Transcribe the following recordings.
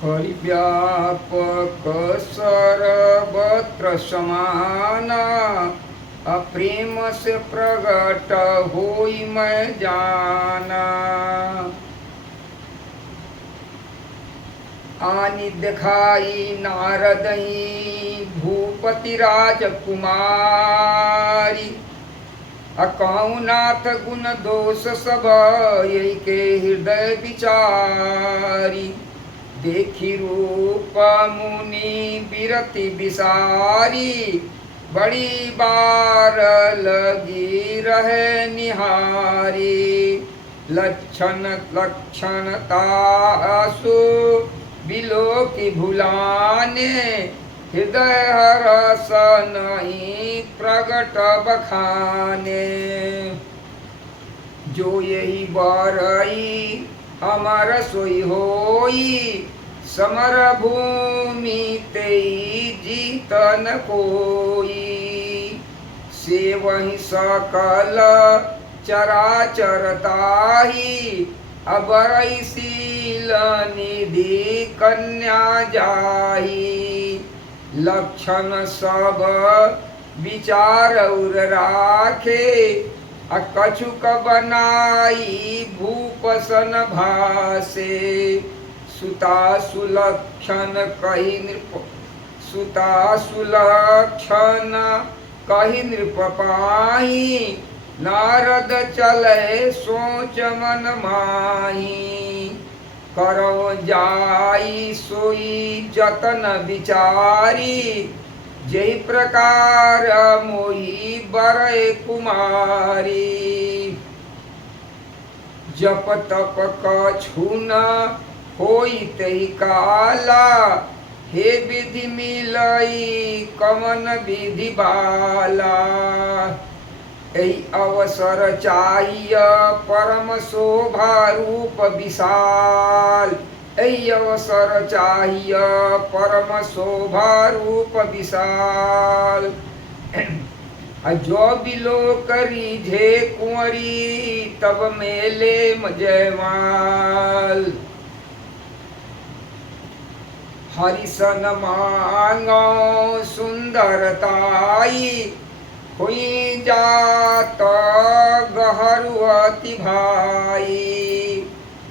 हरिव्यापक सर्वत्र समान, अप्रेम से प्रगट होई मैं जाना। आनि दिखाई नारदई भूपति राजकुमारी, अकहु नाथ गुण दोष सब यही के हृदय विचारी। देखी रूप मुनि बिरति बिसारी, बड़ी बार लगी रहे निहारी। लक्षण लक्षण तासु बिलो की भुलाने, हृदय हरस नहीं प्रगट बखाने। जो यही बरई अमर सोई होई, समर भूमि तेई जीत न कोई। से वही सकल चराचर ताही, अबरई शील निधि कन्या जाही। लक्षण सब विचार उर राखे, अकछुक बनाई भूपसन भासे। सुता सुलक्षण कही नृप सुता सुलक्षण कही नृप पाही, नारद चले सोच मन माही। करो जाई सोई जतन विचारी, जय प्रकार मोही बरय कुमारी। जप तप कछु न होई तही काला, हे विधि मिलई कमन विधि बाला। एहि अवसर चाहिय परम शोभा रूप विशाल, एहि अवसर चाहिय परम शोभा रूप विशाल। जो बिलो करी झे कुंवरी, तब मेले जयमाल। हरिसन मांगो सुंदरताई, हुई जात गहरु अति भाई।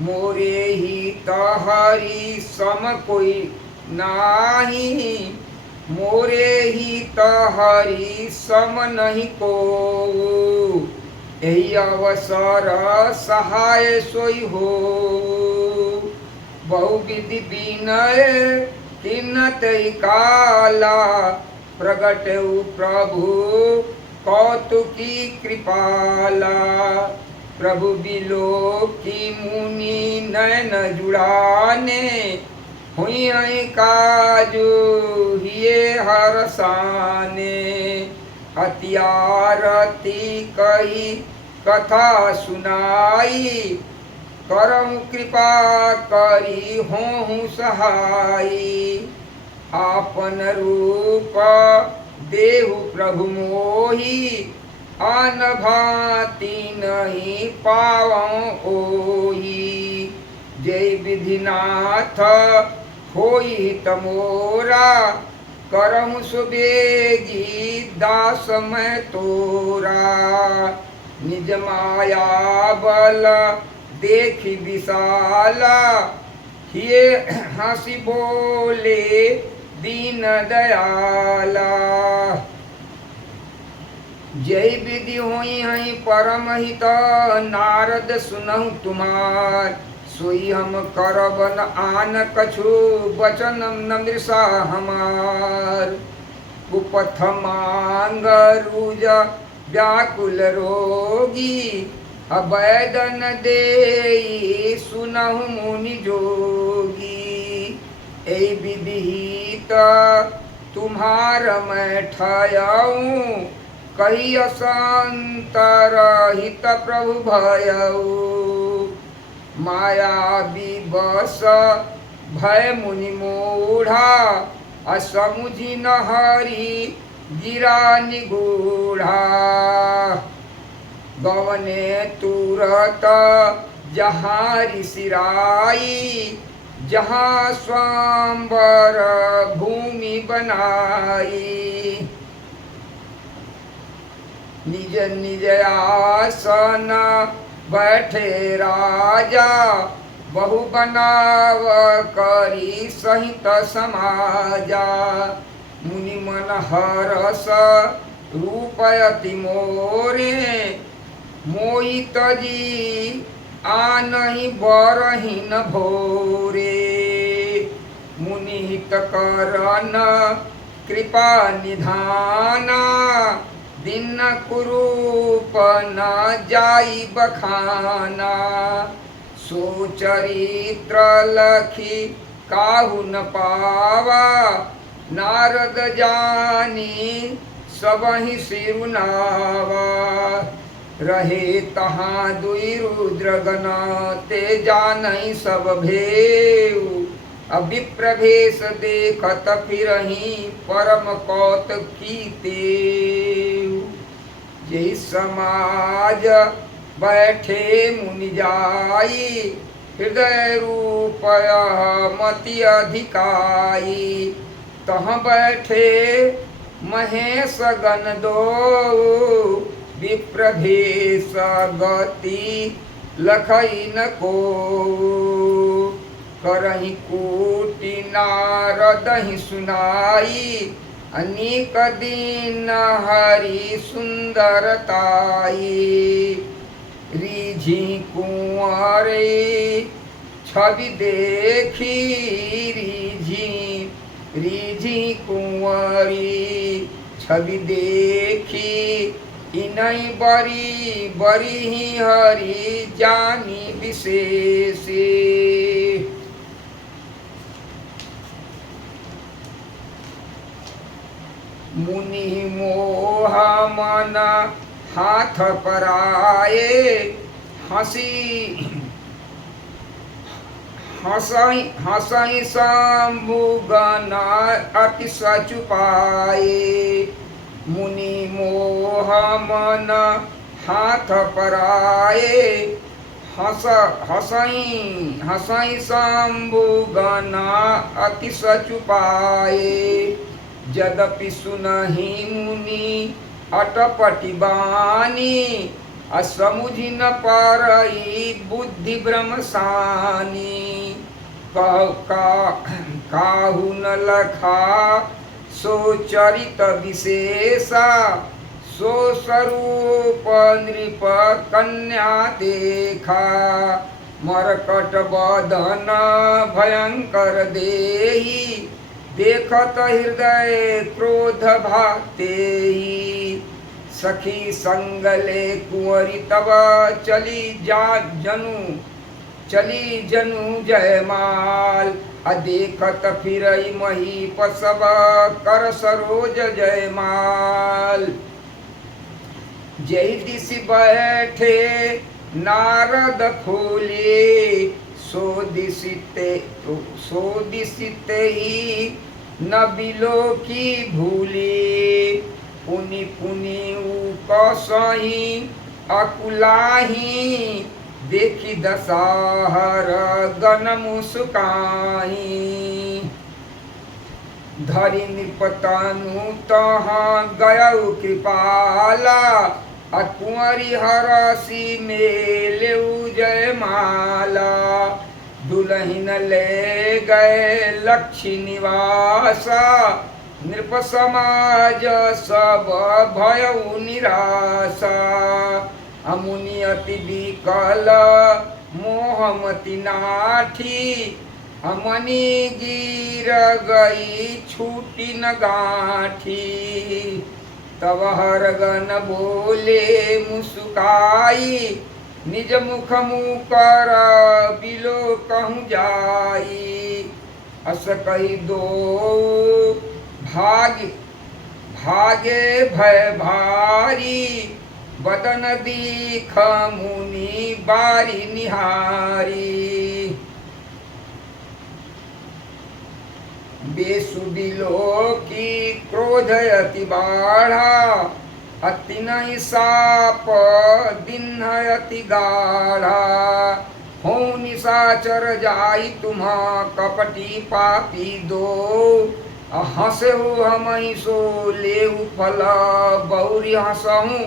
मोरे ही तहरी सम कोई नाही, मोरे ही तहरी सम नहीं को। यही अवसर सहाय सोई हो, बहुविधि विनय किन्नत काला। प्रगटऊ प्रभु कौतुकी कृपाला, प्रभु बिलो की मुनि नयन जुड़ाने। हुई काजू हिये हरसाने, हथियारती कही कथा सुनाई। करहु कृपा करी होहु सहाई, आपन रूप देहु प्रभु मोही। आन भांति नहीं पावं ओही, जय विधिनाथ होई तमोरा। करहु सुबेगी दास मैं तोरा, निज माया बल देखी विशाला। हिये हंसी बोले दीन दयाला, जय विधि होई हई परम हित। नारद सुनहु तुम्हार, सोई हम करब न आन कछु, वचन न मृषा हमार। कुपथ मांग रुज व्याकुल रोगी, अवैदन देई सुनहु मुनि जोगी। ऐ विधित तुम्हार मैं ठयऊ, कही असंतर हित प्रभु भयऊ। माया विवश भय मुनि मूढ़ा, असमुझी न हरि गिरा निगूढ़ा। गवने तुरत जहाँ ऋषिराई, जहाँ स्वयंवर भूमि बनाई। निज निज आसन बैठे राजा, बहु बनाव करी सहित समाजा। मुनि मन हरस रूपयति मोरे, मोहित जी आनहि बरहि न भोरे। मुनि हित करन कृपा निधाना, दिन कुरूप न जाई बखाना। सो चरित्र लखी काहू न पावा, नारद जानी सबहि सिरुनावा। रहे तहाँ दुई रुद्रगण, ते जानई सब भेऊ। अभिप्रभेश देखत फिरहीं, परम कौतुकी तेऊ। जय समाज बैठे मुनि जाई, हृदय रूपय मति अधिकाई। तहाँ बैठे महेश गण दो, विप्रभेश गति लखई न को। करहि कोटि नारदहि सुनाई, अनेक दिन हरि सुंदरताई। रिझी कुंवरे छवि देखी, रिझी कुंवरी छवि देखी। इनई बरी बरी हरि जानी विशेषे। मुनि मोह मन हाथ पराए, हंसई शंभु गण अति सचुपाए। मुनि मोह मन हाथ पराए, हंसई शंभु गण अति सचुपाए। यद्यपि सुनहि मुनि अटपटि बानी, असमुझि न पारई बुद्धि भ्रम सानी। काहू न लखा सो चरित विशेषा, सो स्वरूप नृप कन्या देखा। मरकट बदन भयंकर देही, देखत हृदय क्रोध भातेही। सखी संगले कुंवरी तब चली जनु जयमाल। अदेखत फिरई महीप सब कर सरोज जयमाल। जय दिश बैठे नारद खोले, सो दिसिते ही न बिलो की भूले। पुनि पुनि कसही अकुलाही, देखी दशहर गण मुस्काही। धरि निपतनु तहाँ गयउ कृपाला, अकुंवरी हरसी मेलेउ जयमाला। दुलहिन ले गए लक्ष्मी निवासा, नृप समाज सब भयउ निराशा। अमुनि अति विकल मोहमति नाठी, अमनि गिर गई छूटी न गांठी। तब हरगन बोले मुस्काई, निज मुख मुकर बिलो कहूँ जाई। अस कही दो भागे भय भारी, बदन दीख मुनि बारी निहारी। बेसुबिलो की क्रोध अति बाढ़ा, अति नहीं साप दिन अति गाढ़ा। हो निशाचर जाई तुम कपटी पापी दो हंसे हो हम सो ले फल बौरी हंसहूँ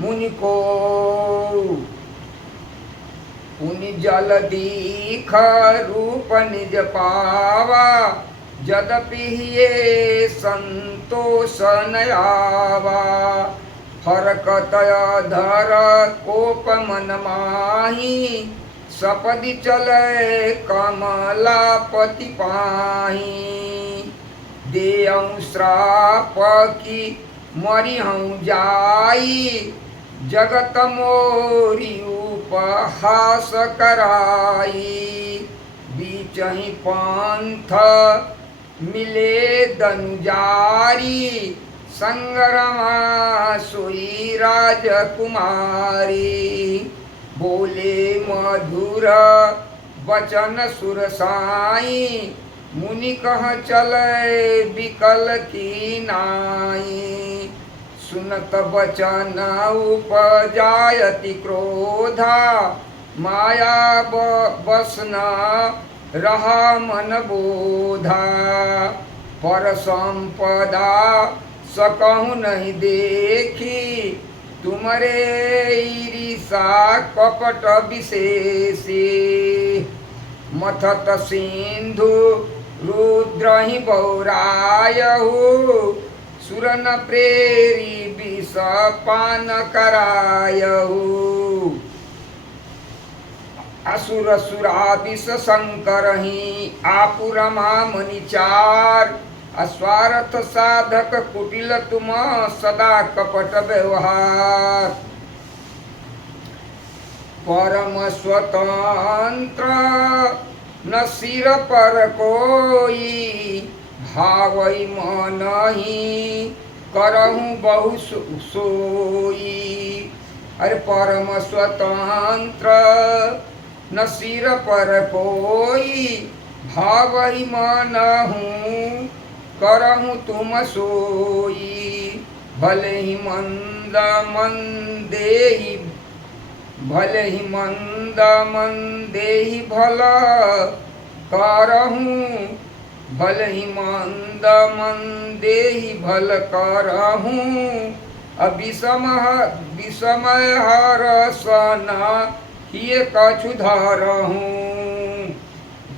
मुनि को पुनि जल दीख रूप निज पावा यद्यपि ये संतोष नयावा फरकत धर कोप मन माही सपदि चले कमलापति पाही देऊँ श्राप की मरिहूँ जाई जगत मोरी उपहास कराई बीचहि पंथ मिले दनुजारी संगरमा सोई राजकुमारी बोले मधुर वचन सुरसाई मुनि कह चले विकल की नाई सुनत वचन उपजायति क्रोधा माया बसन रहा मन बोधा पर संपदा सकहु नहीं देखी तुमरे ईरिषा कपट विशेषी मथत सिंधु रुद्र ही बौरायहु सुर न प्रेरी विष पान करायहु असुर सुरा विष शंकर ही आपुरमा मनिचार अस्वार्थ साधक कुटिल तुम सदा कपट व्यवहार परम स्वतंत्र न सिर पर कोई भावई मन ही करहूँ बहु सोई अरे परम स्वतंत्र न सिर पर कोई भावई मन हूँ करहूँ तुम सोई भले ही मंद मंदेही भले ही मंद मंदेही भल करहूँ भले ही मंद मंदेही भल करहूँ विषमय हरसन किए कछु धरहूँ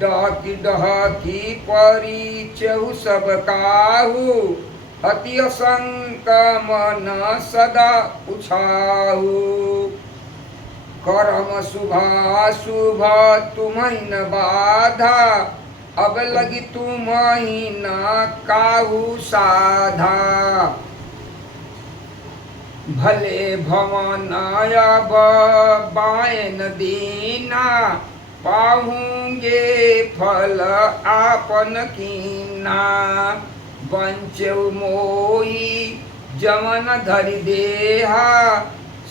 डहकी डहकी परिचहु सब काहू अति असंक मन सदा उछाहू करम शुभा शुभ तुम्हें न बाधा अब लगी तुम्हें न काहू साधा भले भवन अब बायन दीना पाऊंगे फल आपन कीना बंचेउ मोई जमन धरि देहा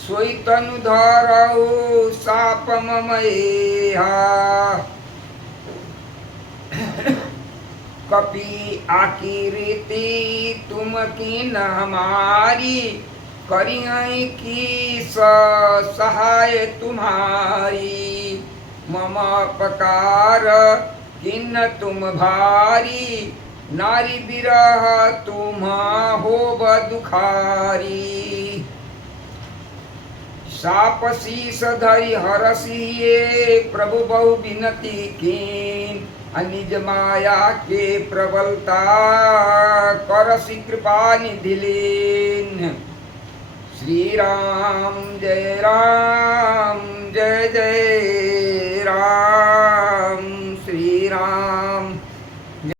सोई तनु धरऊ साप ममएहा कपि आकीर्ति तुम की न हमारी करियई की सहाय तुम्हारी मम अपकार किन्न तुम भारी नारी बिरह तुम होब दुखारी साप शीस धरि हरसिए प्रभु बहु विनती कीन अनिज माया के प्रबलता करसि कृपा निधि लीन श्री राम जय राम